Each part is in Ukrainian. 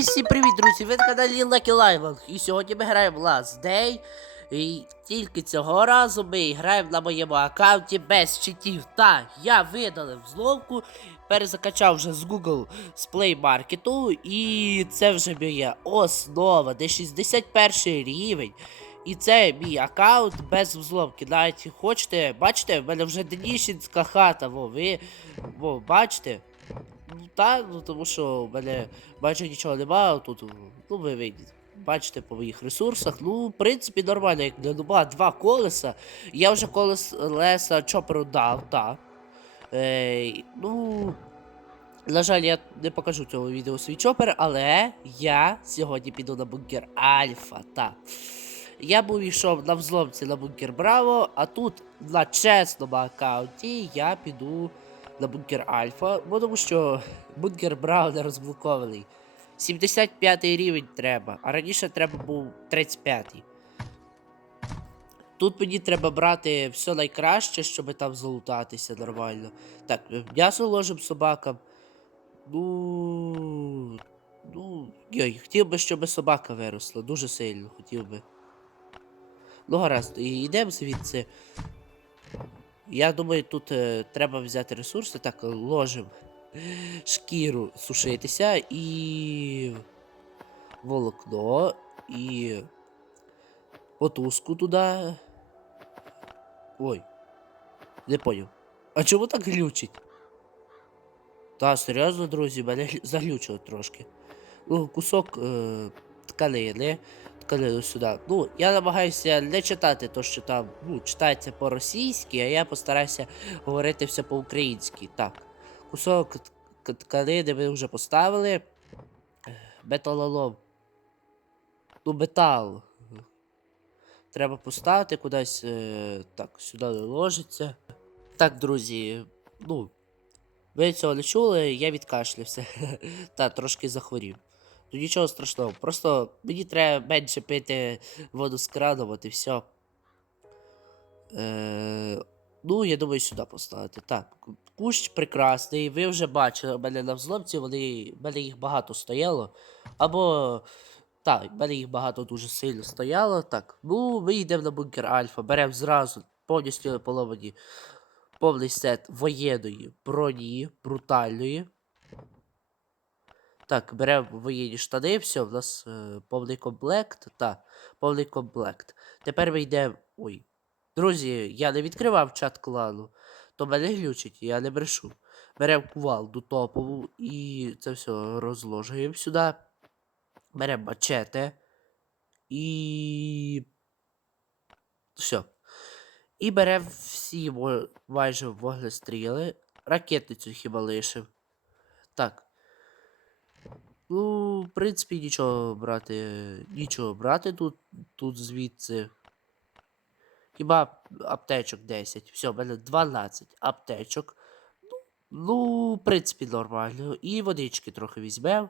Всім привіт, друзі! Ви на каналі Lucky Live. І сьогодні ми граємо Last Day. І тільки цього разу ми граємо на моєму аккаунті без читів. Та я видалив взломку, перезакачав вже з Google з Play Market, і це вже моя основа, де 61 рівень. І це мій аккаунт без взломки. Навіть хочете, бачите, в мене вже Денішинська хата, во, ви во, бачите? Ну так, ну тому що в мене майже нічого немає тут. Ну, ви вийдете. Бачите по моїх ресурсах. Ну, в принципі, нормально, як для нуба два колеса. Я вже колеса чоперу дав, так. Е, ну. На жаль, я не покажу цього відео свій чопер, але я сьогодні піду на бункер Альфа, так. Я був йшов на взломці на бункер Браво, а тут на чесному аккаунті я піду на бункер Альфа, бо тому що бункер Браво не розблокований. 75 рівень треба, а раніше треба був 35. Тут мені треба брати все найкраще, щоб там залутатися нормально. Так, м'ясо ложим собакам. Ну. Ну. Йой, хотів би, щоб собака виросла. Дуже сильно хотів би. Ну, гаразд, і йдемо звідси. Я думаю, тут е, треба взяти ресурси. Так, ложим шкіру сушитися і. волокно і. Потуску туди. Ой. Не поняв. А чому так глючить? Та, серйозно, друзі, мене глю- заглючило трошки. Ну, кусок е, тканини. Тканину сюди. Ну, я намагаюся не читати то, що там ну, читається по-російськи, а я постараюся говорити все по-українськи. Так. Кусок тк- тканини ми вже поставили. Металолом. Ну, метал. Треба поставити кудись. Е, так, сюди не ложиться. Так, друзі, ну. Ви цього не чули, я відкашлявся. Та, трошки захворів. Ну нічого страшного. Просто мені треба менше пити воду з крану, от і все. Е, ну, я думаю, сюди поставити. Так, кущ прекрасний. Ви вже бачили, у мене на взломці, вони, в мене їх багато стояло. Або. Так, в мене їх багато дуже сильно стояло. Так, ну, ми йдемо на бункер Альфа, беремо зразу повністю поломані повний сет воєнної броні, брутальної. Так, беремо воєнні штани, все, в нас е, повний комплект. Так, повний комплект. Тепер ми йдемо. Ой. Друзі, я не відкривав чат клану, то мене глючить, я не брешу. Беремо кувалду топову і це все розложуємо сюди. Беремо мачете. І. Все. І беремо всі майже вогнестріли. Ракетницю хіба лишив. Так. Ну, в принципі, нічого брати. Нічого брати тут, тут звідси. Хіба аптечок 10. Все, в мене 12 аптечок. Ну, в принципі, нормально. І водички трохи візьмемо.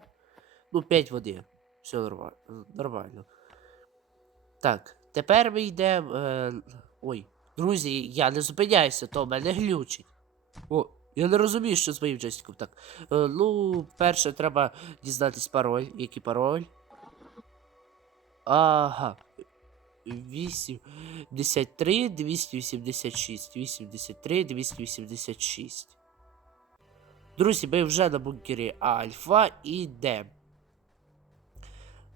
Ну, 5 води. Все нормально. нормально. Так, тепер ми йдемо. Е... Ой, друзі, я не зупиняюся, то в мене глючить. О, я не розумію, що з моїм джойстиком так. Е, ну, перше треба дізнатись пароль. Який пароль? Ага. 83 286. 83 286. Друзі, ми вже на бункері Альфа і йдемо.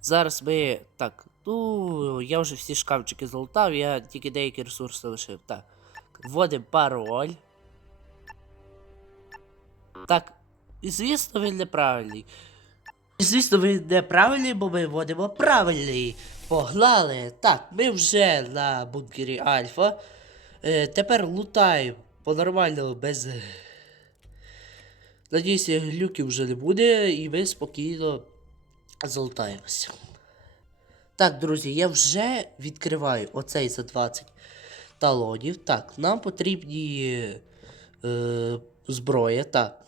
Зараз ми. Так, ну, я вже всі шкафчики залутав, я тільки деякі ресурси лишив. Так. Вводимо пароль. Так. І звісно, він неправильний. І звісно, він неправильний, бо ми вводимо правильний. Погнали! Так, ми вже на бункері Альфа. Е, тепер лутаємо по-нормальному без. Надіюся, глюків вже не буде, і ми спокійно залутаємося. Так, друзі, я вже відкриваю оцей за 20 талонів. Так, нам потрібні е, зброя. Так.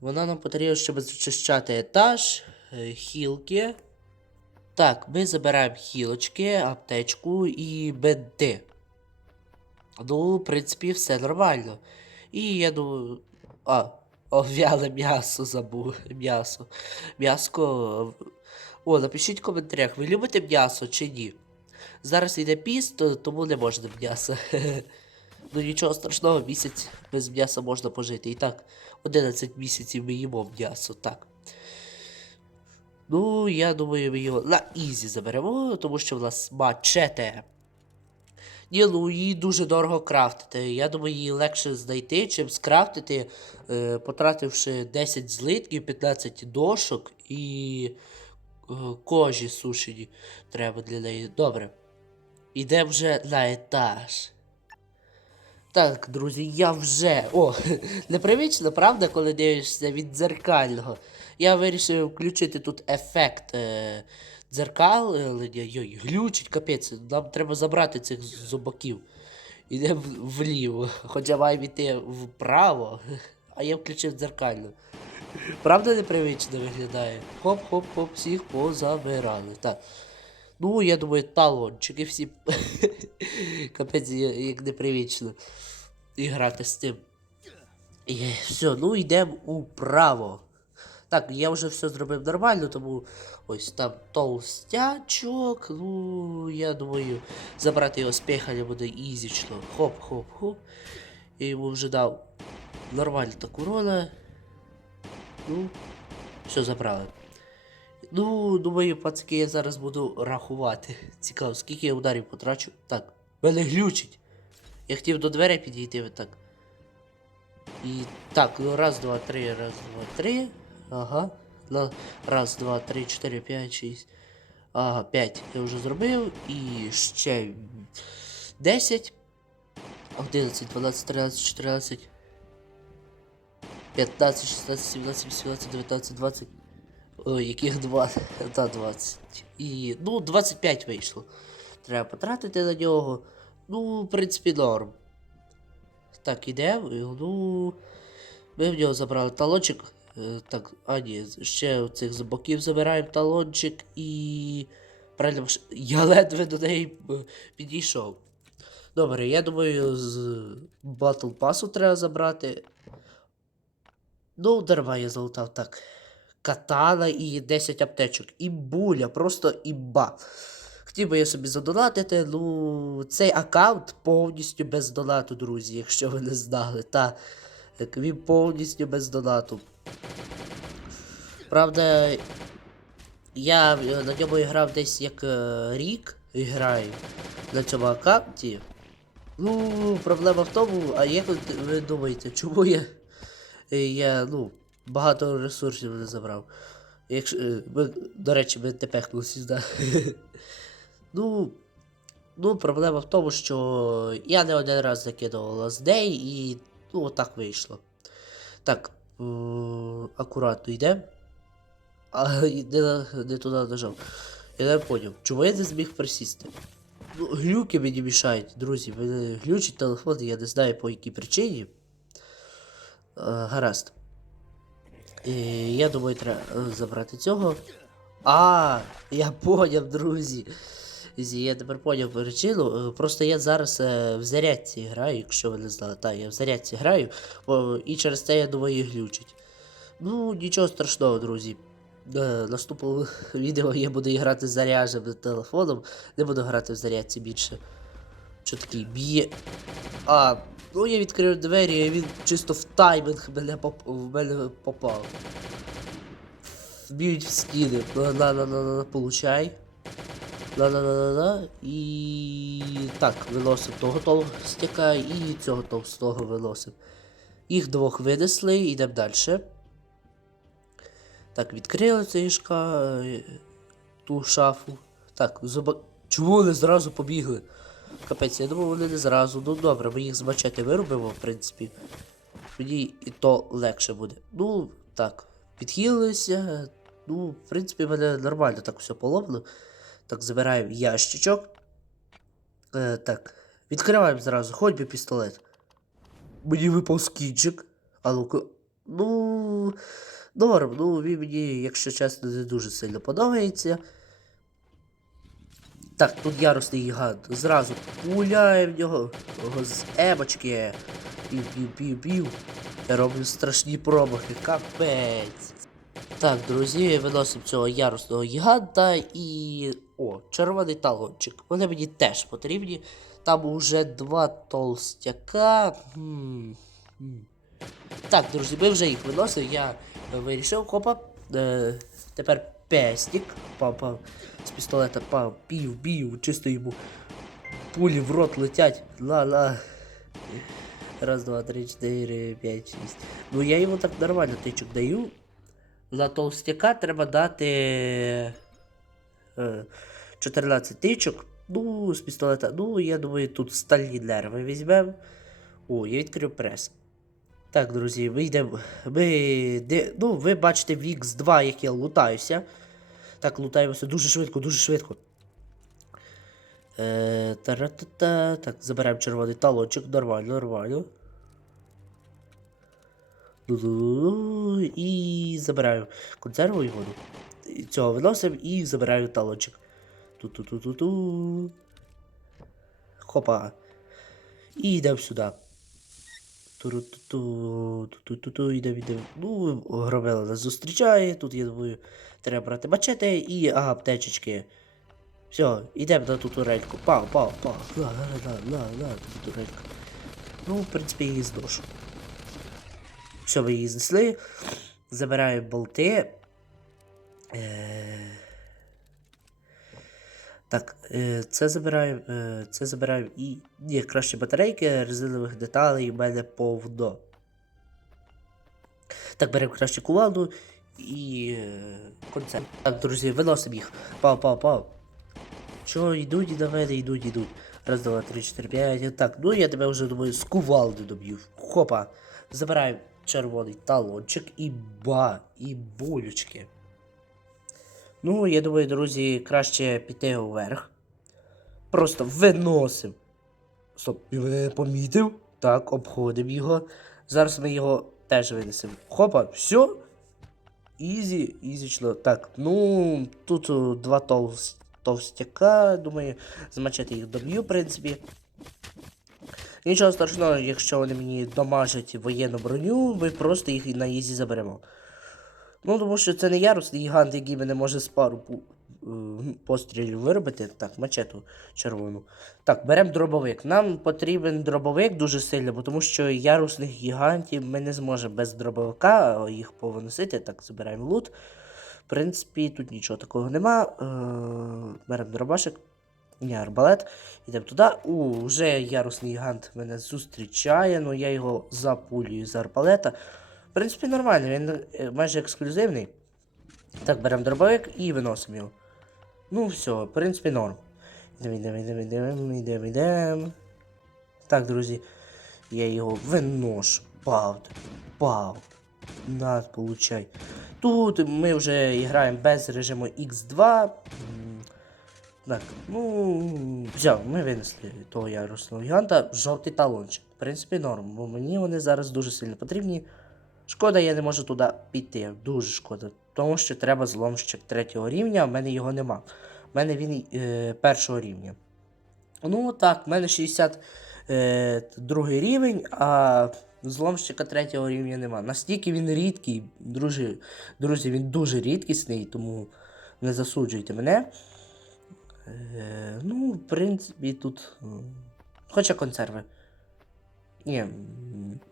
Вона нам потрібна, щоб зачищати етаж, е, хілки. Так, ми забираємо хілочки, аптечку і БД. Ну, в принципі, все нормально. І я думаю. А, ов'яле м'ясо забув. М'ясо. М'яско О, напишіть в коментарях, ви любите м'ясо чи ні? Зараз йде піст, тому не можна м'ясо. Ну нічого страшного, місяць без м'яса можна пожити. І так, 11 місяців ми їмо м'ясо, так. Ну, я думаю, ми його на ізі заберемо, тому що в нас мачете. Ні, ну її дуже дорого крафтити. Я думаю, її легше знайти, чим скрафтити, е, потративши 10 злитків, 15 дошок і е, кожі сушені треба для неї. Добре. Іде вже на етаж. Так, друзі, я вже. О, непривично, правда, коли дивишся від дзеркального. Я вирішив включити тут ефект е, дзеркалення. Йой, глючить, капець. Нам треба забрати цих зубаків. Ідемо вліво. Хоча маємо йти вправо, а я включив дзеркально. Правда непривично виглядає? Хоп-хоп-хоп, всіх позабирали. Так. Ну, я думаю, талончики всі. Капець, як непривично. І грати з тим. І все, ну йдемо управо. Так, я вже все зробив нормально, тому ось там толстячок. Ну, я думаю, забрати його з пехаля буде ізічно. Хоп-хоп-хоп. Я йому вже дав нормально таку роль. Ну, все забрали. Ну, думаю, пацки, я зараз буду рахувати. Цікаво, скільки я ударів потрачу. Так, мене глючить. Я хотів до дверей підійти так. І так, ну раз, два, три, раз, два, три. Ага. На, раз, два, три, чотири, п'ять, шість. Ага, п'ять я вже зробив. І ще 10. 11, 12, 13, 14. 15, 16, 17, 18, 19, 20. Ой, яких 20? Та 20. І. Ну, 25 вийшло. Треба потратити на нього. Ну, в принципі, норм. Так, іде. Ну. Ми в нього забрали талончик. Е, Так, а ні, ще цих з боків забираємо талончик і. Правильно, я ледве до неї е, підійшов. Добре, я думаю, з Battle Pass треба забрати. Ну, дарма я залутав так. Катана і 10 аптечок. Імбуля, просто імба. Хотів би я собі задонатити, ну, цей аккаунт повністю без донату, друзі, якщо ви не знали. Та, він повністю без донату. Правда, я е, на ньому грав десь як е, рік граю на цьому аккаунті. Ну, проблема в тому, а як ви, ви думаєте, чому я, е, я ну, багато ресурсів не забрав? Якщо, е, до речі, ми тепехнулися, да. ну, ну, проблема в тому, що я не один раз закидував лаздей і ну, отак вийшло. Так, е, акуратно йде. А не, не туди нажав. Я не поняв, чому я не зміг присісти? Ну, глюки мені мішають, друзі. Мене глючить телефон, я не знаю по якій причині. Е, гаразд. Е, я думаю, треба е, забрати цього. А, я поняв, друзі. Я тепер поняв причину. Е, Просто я зараз е, в зарядці граю, якщо ви не знали. Так, я в зарядці граю, і через це, я думаю, і глючить. Ну, нічого страшного, друзі. Наступного відео я буду грати з зарядженим телефоном, не буду грати в зарядці більше. Що такий б'є. А, ну я відкрив двері, і він чисто в таймінг мене поп... в мене попав. Б'ють в скіни. На-на-на-на-на, получай. На-на-на-на-на. І. Так, виносив того толстяка і цього товстого виносив. Їх двох винесли, йдемо далі. Так, відкрили цей шка, е, ту шафу. Так, зуба. Чому вони зразу побігли? Капець, я думав, вони не зразу. Ну добре, ми їх з мачети виробимо, в принципі. Мені і то легше буде. Ну, так, підхилилися. Ну, в принципі, мене нормально так все половно. Так, забираємо ящичок. Е, так, відкриваємо зразу, хоч би пістолет. Мені випав скінчик. А ну-ка. Ну. Норм, ну він мені, якщо чесно, не дуже сильно подобається. Так, тут ярусний гігант. Зразу пуляє в нього з емочки. Пів, пів, пів, пів. Я роблю страшні промахи, капець. Так, друзі, виносимо цього ярусного гіганта і. О, червоний талончик. Вони мені теж потрібні. Там уже два толстяка. Хм. Так, друзі, ми вже їх виносили. Я вирішив, хопа. Е, тепер пестик. Папа з пістолета пав, пів, бів, чисто йому пулі в рот летять. Ла-ла. Раз, два, три, чотири, п'ять, шість. Ну я йому так нормально тичок даю. За толстяка треба дати е, 14 тичок. Ну, з пістолета. Ну, я думаю, тут стальні нерви візьмемо. О, я відкрив прес. Так, друзі, ми йдемо. Ми. Ну, ви бачите в X2, як я лутаюся. Так, лутаємося дуже швидко, дуже швидко. Е, та-ра-та-та. Так, забираємо червоний талончик, нормально, нормально. І забираю консерву і воду. Цього виносимо і забираю талончик. Ту-ту-ту-ту-ту. Хопа. І йдемо сюди. Ту-ру-ту-ту, ту-ту-ту, йдемо, йдемо. Ну, громила нас зустрічає. Тут, я думаю, треба брати мачете і ага, аптечечки. Все, йдемо на ту турельку. Пау, пау, пау. На, на, на, на, на, ту турельку. Ну, в принципі, її здошу. Все, ми її знесли. Забираємо болти. Е... Так, е, це забираємо, е, це забираємо і. Ні, краще батарейки, резинових деталей у мене повно. Так, беремо краще кувалду і е, концерт. Так, друзі, виносимо їх. Пау, пау, пау. Чого йдуть і до мене, йдуть, йдуть. Раз, два, три, чотири, п'ять. Так, ну я тебе вже думаю, з кувалди доб'ю. Хопа. Забираємо червоний талончик і ба, і булючки. Ну, я думаю, друзі, краще піти вверх. Просто виносимо. Стоп, він мене помітив. Так, обходимо його. Зараз ми його теж винесемо. Хопа, все. Ізі, ізічло. Так, ну, тут о, два толс- товстяка, думаю, змачати їх доб'ю, в принципі. Нічого страшного, якщо вони мені домажать воєнну броню, ми просто їх на ізі заберемо. Ну, тому що це не ярусний гігант, який мене може з пару е, пострілів виробити. Так, мачету червону. Так, беремо дробовик. Нам потрібен дробовик дуже сильно, бо тому що ярусних гігантів ми не зможемо без дробовика їх повиносити. Так, забираємо лут. В принципі, тут нічого такого нема. Е, беремо дробашик. Ні, арбалет. Йдемо туди. У, вже ярусний гігант мене зустрічає, ну я його запулюю з арбалета. В принципі, нормально, він е, майже ексклюзивний. Так, беремо дробовик і виносимо його. Ну, все, в принципі, норм. Йдемо, йдемо, йдемо, йдемо, йдемо, йдемо. Так, друзі, я його виношу. Тобі, пау. На, получай. Тут ми вже граємо без режиму X2. Так, ну, взяв, ми винесли того ярусного гіганта, жовтий талончик. В принципі, норм, бо мені вони зараз дуже сильно потрібні. Шкода, я не можу туди піти. Дуже шкода. Тому що треба зломщик третього рівня, а в мене його нема. У мене він е, першого рівня. Ну так, в мене 62 рівень, а зломщика третього рівня нема. Настільки він рідкий, друзі, друзі, він дуже рідкісний, тому не засуджуйте мене. Е, ну, в принципі, тут. Хоча консерви. Ні,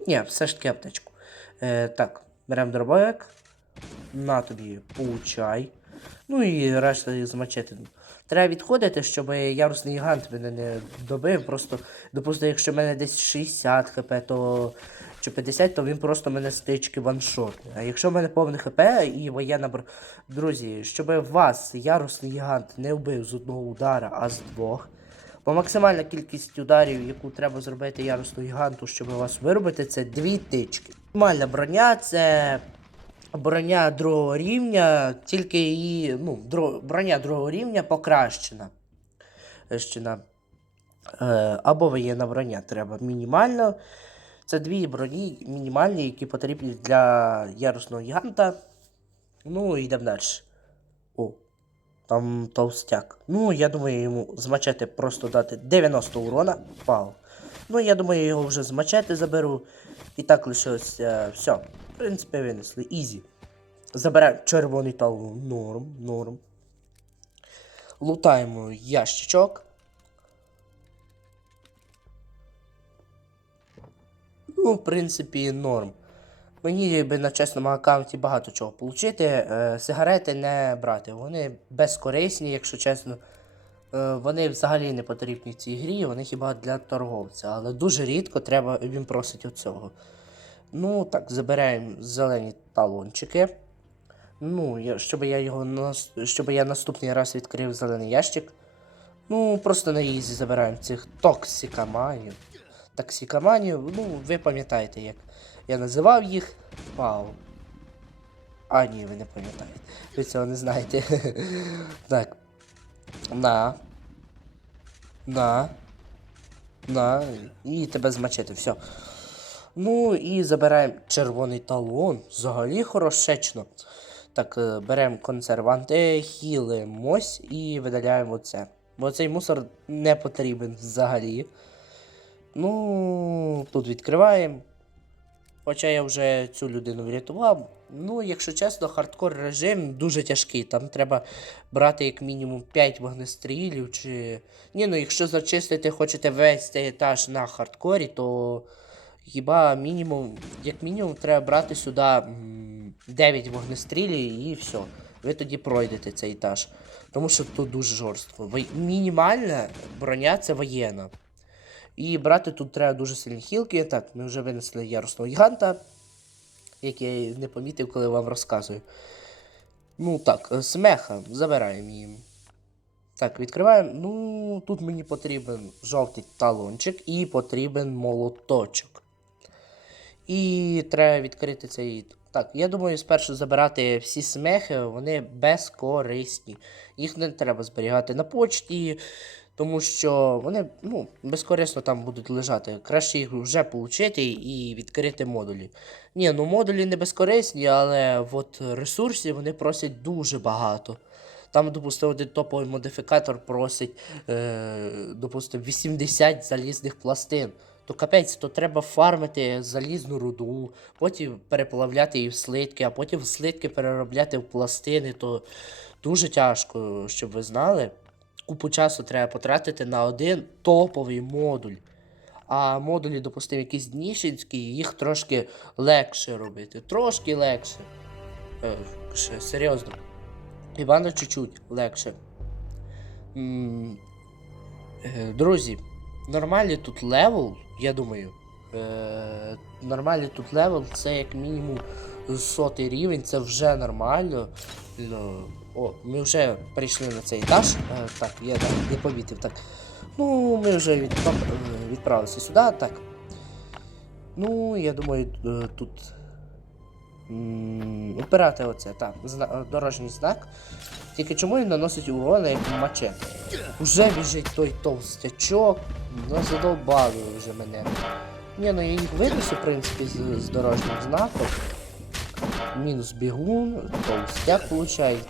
ні, все ж таки аптечку. Е, так, беремо дробовик. На тобі получай. Ну і решта з мачети. Треба відходити, щоб ярусний гігант мене не добив. Просто, допустимо, якщо в мене десь 60 хп, то чи 50, то він просто мене стички ваншот. А якщо в мене повне хп і воєнна бр... Друзі, щоб вас ярусний гігант не вбив з одного удара, а з двох. Бо максимальна кількість ударів, яку треба зробити ярусному гіганту, щоб вас виробити, це дві тички. Максимальна броня це броня другого рівня, тільки її. Ну, дро, броня другого рівня покращена. Щена. Е, або воєнна броня треба мінімально. Це дві броні мінімальні, які потрібні для ярусного гіганта. Ну, йдемо далі. Там толстяк. Ну, я думаю, йому з мачети просто дати 90 урона. Пау. Ну, я думаю, його вже з мачети заберу. І так лишилося все. В принципі, винесли. Ізі. Забираємо червоний талон. Норм, норм. Лутаємо ящичок. Ну, в принципі, норм. Мені би на чесному аккаунті багато чого отримати. Е, сигарети не брати. Вони безкорисні, якщо чесно. Е, вони взагалі не потрібні цій грі, вони хіба для торговця. Але дуже рідко треба, він просить оцього. Ну, так, забираємо зелені талончики. Ну, щоб я його щоб я наступний раз відкрив зелений ящик. Ну, просто на ізі забираємо цих токсикоманів. Токсикоманів, ну, ви пам'ятаєте, як я називав їх. Вау. А, ні, ви не пам'ятаєте. Ви цього не знаєте. так. На. На. На. І тебе змачити, все. Ну і забираємо червоний талон. Взагалі хорошечно. Так, е, беремо консерванти, хілимось і видаляємо це. Бо цей мусор не потрібен взагалі. Ну, тут відкриваємо. Хоча я вже цю людину врятував. Ну, якщо чесно, хардкор режим дуже тяжкий. Там треба брати як мінімум 5 вогнестрілів. чи. Ні, ну якщо зачистити хочете весь цей етаж на хардкорі, то хіба мінімум, як мінімум, треба брати сюди 9 вогнестрілів і все. Ви тоді пройдете цей етаж. Тому що тут дуже жорстко. Мінімальна броня це воєнна. І брати тут треба дуже сильні хілки. Так, ми вже винесли ярусного гіганта, який я не помітив, коли вам розказую. Ну так, е, смеха, забираємо її. Так, відкриваємо. Ну, тут мені потрібен жовтий талончик і потрібен молоточок. І треба відкрити цей. Так, я думаю, спершу забирати всі смехи, вони безкорисні. Їх не треба зберігати на почті, тому що вони ну, безкорисно там будуть лежати. Краще їх вже отримати і відкрити модулі. Ні, ну модулі не безкорисні, але от ресурсів вони просять дуже багато. Там, допустимо, один топовий модифікатор просить, е, допустимо, 80 залізних пластин. То капець, то треба фармити залізну руду, потім переплавляти її в слитки, а потім слитки переробляти в пластини, то дуже тяжко, щоб ви знали. Купу часу треба потратити на один топовий модуль. А модулі, допустимо, якісь нішинські, їх трошки легше робити. Трошки легше. Е, серйозно. Івана чуть-чуть легше. М, е, Друзі, нормальний тут левел, я думаю. Е, нормальний тут левел це як мінімум сотий рівень, це вже нормально. Ну, О, ми вже прийшли на цей етаж. Е, так, я так не помітив. Так. Ну, ми вже відпра- е, відправилися сюди, так. Ну, я думаю, е, тут. Опирати оце, так, зна- дорожній знак. Тільки чому він наносить урон як мачете? Уже біжить той товстячок, ну задовбали вже мене. Ні, ну я їх винесу, в принципі, з, з дорожнім знаком. Мінус бігун, толстяк получають.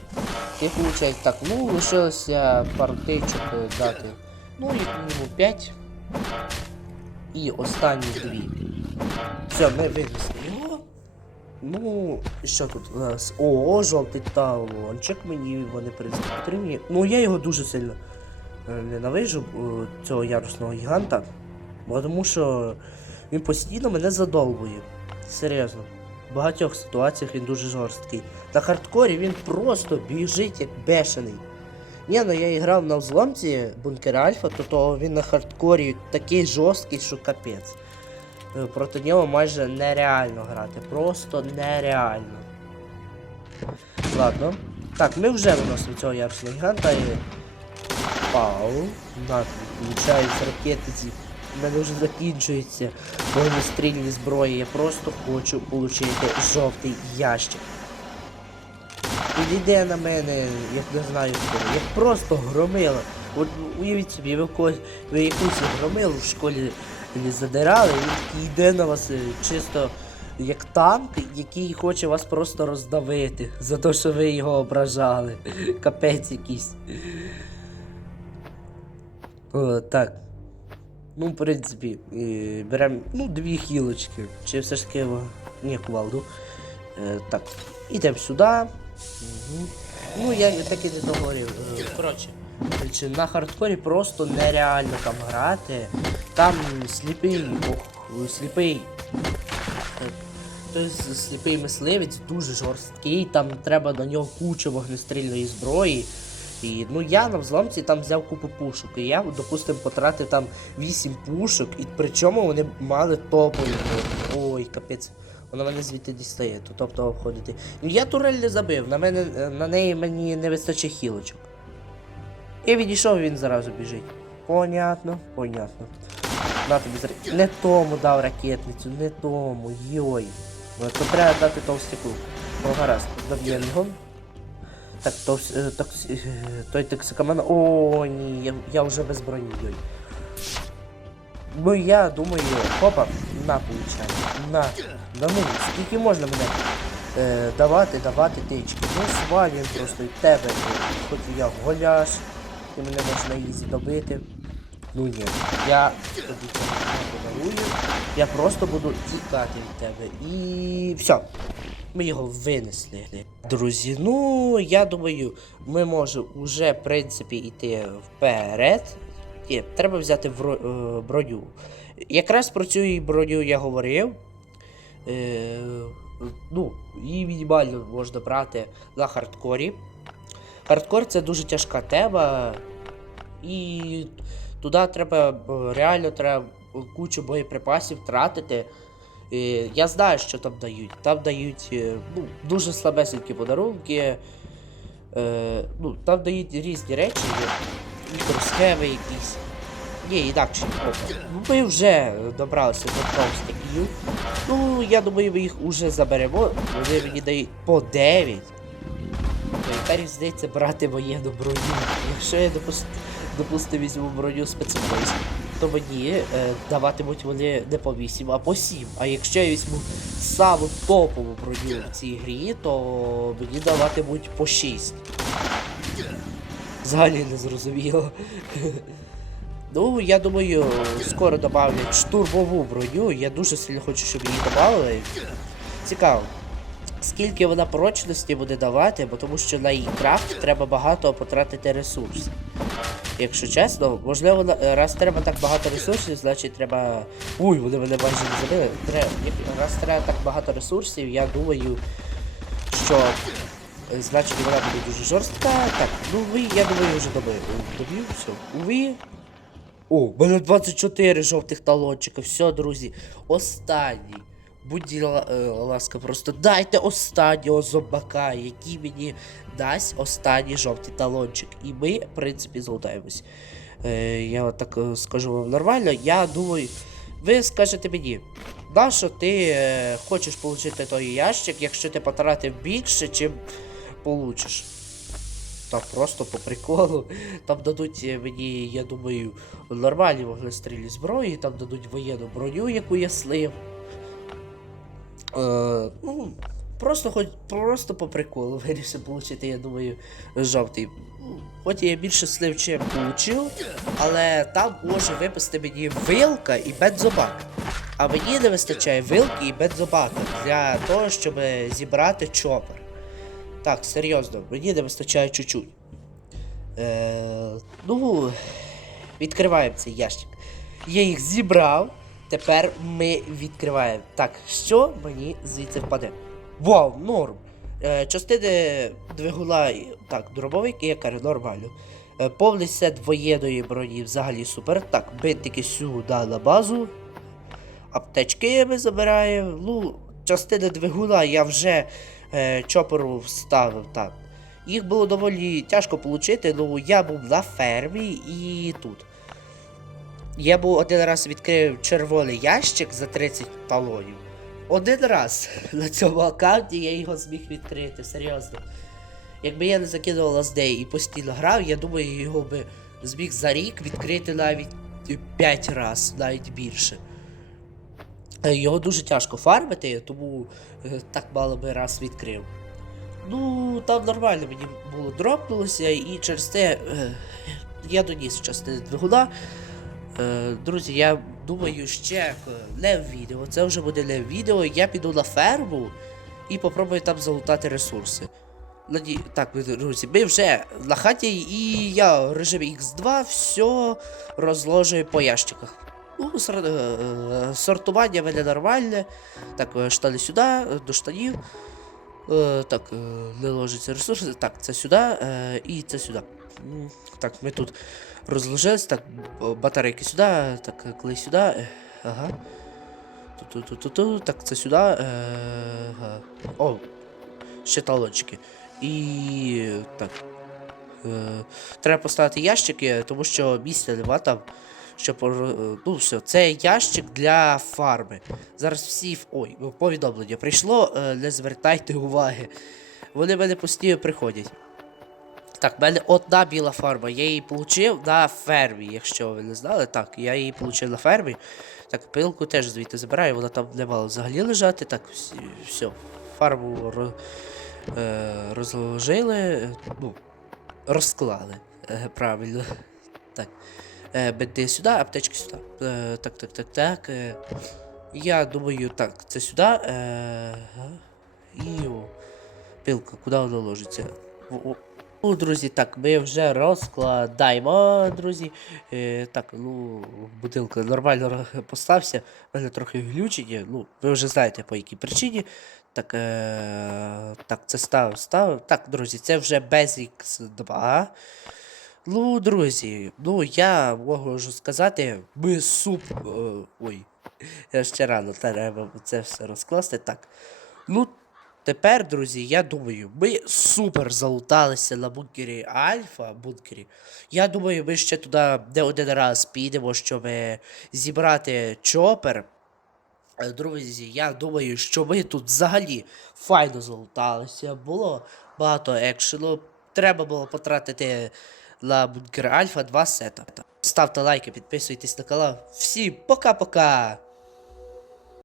Ти получають так, ну лишилося пару тичок е, дати. Ну, як мінімум 5. І останні дві. Все, ми винесли його. Ну, що тут у нас? О, жовтий талончик, мені вони потрібні. Ну, я його дуже сильно е, ненавижу, е, цього ярусного гіганта. Бо тому що він постійно мене задовбує. Серйозно. В багатьох ситуаціях він дуже жорсткий. На хардкорі він просто біжить як бешений. Ні, ну я грав на взломці бункер Альфа, то, то він на хардкорі такий жорсткий, що капець. Е, Проти нього майже нереально грати. Просто нереально. Ладно. Так, ми вже виносимо цього ярусного гіганта і. Пау. На, включаються ракети ці. У мене вже закінчується вогнестрільні зброї. Я просто хочу отримати жовтий ящик. Підійде на мене, як не знаю хто, як просто громила. От уявіть собі, ви, когось, ви якусь громилу в школі не задирали, і йде на вас е, чисто як танк, який хоче вас просто роздавити за те, що ви його ображали. Капець якийсь. О, так. Ну, в принципі, беремо ну, дві хілочки. Чи все ж таки. во- Ні, кувалду. Е, так, ідемо сюди. Угу. Ну, я так і не договорив. Е, коротше, на хардкорі просто нереально там грати. Там сліпий, ох, сліпий. Тобто сліпий мисливець дуже жорсткий, там треба на нього куча вогнестрільної зброї. І ну я на взломці там взяв купу пушок. І я, допустимо, потратив там 8 пушок, і причому вони мали топові. Ой, капець. Вона мене звідти дістає, то тобто обходити. Ну я турель не забив, на мене на неї мені не вистачає хілочок. І відійшов він зразу біжить. Понятно, понятно. На тобі зр... Не тому дав ракетницю, не тому, йой. Ну, То треба дати товстяку. О, гаразд, доб'ємо його. Так, то, е, так, е, той токсикоман. О, ні, я, я вже без броні, йой. Ну я думаю, хопа, на получай. На. Да ну, скільки можна мене е, давати, давати тички. Ну свалюємо просто і тебе. Хоч я голяш, ти мене можеш на ізі добити. Ну ні, я тобі не подарую. Я просто буду тікати від тебе. І все. Ми його винесли. Друзі, ну я думаю, ми можемо вже, в принципі, йти вперед. Є, треба взяти е, броню. Якраз про цю і броню я говорив. Е, ну, її мінімально можна брати на хардкорі. Хардкор це дуже тяжка тема. І туди треба реально треба кучу боєприпасів тратити. Е, Я знаю, що там дають. Там дають е, ну, дуже слабесенькі подарунки. Е, ну, там дають різні речі, мікросхеми якісь. Опа. Ну, ми вже добралися до товстяків. Ну, я думаю, ми їх уже заберемо. Вони мені дають по 9. Тепер здається брати воєнну броню. Якщо я допус... допустим візьму броню специфічну, то мені е, даватимуть вони не по 8, а по 7. А якщо я візьму саму топову броню в цій грі, то мені даватимуть по 6. Взагалі не зрозуміло. Ну, я думаю, скоро добавлять штурмову броню. Я дуже сильно хочу, щоб її додали. Цікаво. Скільки вона прочності буде давати, бо тому що на її крафт треба багато потратити ресурсів. Якщо чесно, можливо, раз треба так багато ресурсів, значить треба. Уй, вони мене майже не забили. Треба... Раз треба так багато ресурсів, я думаю, що е, значить вона буде дуже жорстка. Так, ну ви, я думаю, вже добив. Добив, все. Ви. О, мене 24 жовтих талончика. Все, друзі. Останній. Будь е, ласка, просто дайте останнього зомбака, який мені дасть останній жовтий талончик. І ми, в принципі, злутаємось. Е, я так е, скажу вам нормально. Я думаю, ви скажете мені, нащо ти хочеш отримати той ящик, якщо ти потратив більше, чим получиш. Так, просто по приколу. Там дадуть мені, я думаю, нормальні вогнестрільні зброї, там дадуть воєнну броню, яку я слив. Е, ну, просто хоч просто по приколу вирішив отримати, я думаю, жовтий. Хоч я більше слив, чим получив, але там може випасти мені вилка і бензобак. А мені не вистачає вилки і бензобака для того, щоб зібрати чопер. Так, серйозно, мені не вистачає чуть-чуть. Е, ну, відкриваємо цей ящик. Я їх зібрав. Тепер ми відкриваємо. Так, що мені звідси впаде? Вау, норм. Е, частини двигуна, так, дробовик і якар, нормально. Е, повний сет воєнної броні взагалі супер. Так, бинтики сюди на базу. Аптечки ми забираємо. Ну, частини двигуна я вже е, чоперу вставив так. Їх було доволі тяжко отримати, ну я був на фермі і тут. Я був один раз відкрив червоний ящик за 30 талонів. Один раз на цьому аккаунті я його зміг відкрити, серйозно. Якби я не закидував лаздей і постійно грав, я думаю, його би зміг за рік відкрити навіть 5 разів, навіть більше. Е, Його дуже тяжко фармити, тому е, так мало би раз відкрив. Ну, там нормально мені було дропнулося, і через це е, я доніс частини двигуна. Е, друзі, я думаю, ще не в відео. Це вже буде не в відео. Я піду на ферму і попробую там залутати ресурси. Наді... Так, друзі, ми вже на хаті, і я в режимі X2 все розложую по ящиках. Ну, сор- е, е, сортування в мене нормальне. Так, штани сюди, до штанів. Так, не ложиться ресурси. Так, це сюди і це сюди. Так, ми тут розложились. Так, батарейки сюди, так, е, клей сюди. е, Ага. Ту-ту-ту-ту-ту. Так, це сюди. Е, ага. О, ще талончики. І так. Е, треба поставити ящики, тому що місця нема там. Щоб, ну все, це ящик для фарми. Зараз всі. Ой, повідомлення прийшло, е, не звертайте уваги. Вони мене постійно приходять. Так, в мене одна біла фарма. Я її отримав на фермі, якщо ви не знали. Так, я її отримав на фермі. Так, пилку теж звідти забираю, вона там не мала взагалі лежати. Так, все. Фарму ро, е, розложили. Ну, розклали. Е, правильно. Так. Е, бинти сюди, аптечки сюди. Так, так, так, так. Я думаю, так, це сюди. І о, пилка, куди вона ложиться? Ну, друзі, так, ми вже розкладаємо, друзі. Е, так, ну, бутилка нормально постався. У мене трохи глючення. Ну, ви вже знаєте по якій причині. Так, е, так, це став, став. Так, друзі, це вже без X2. Ну, друзі, ну я можу сказати, ми суп. е, ой, я ще рано треба це все розкласти. Так. Ну, тепер, друзі, я думаю, ми супер залуталися на бункері Альфа бункері. Я думаю, ми ще туди не один раз підемо, щоб зібрати чопер. Е, Друзі, я думаю, що ми тут взагалі файно залуталися. Було багато екшену. Треба було потратити на бункер Альфа 2 сета. Ставте лайки, підписуйтесь на канал. Всім пока-пока!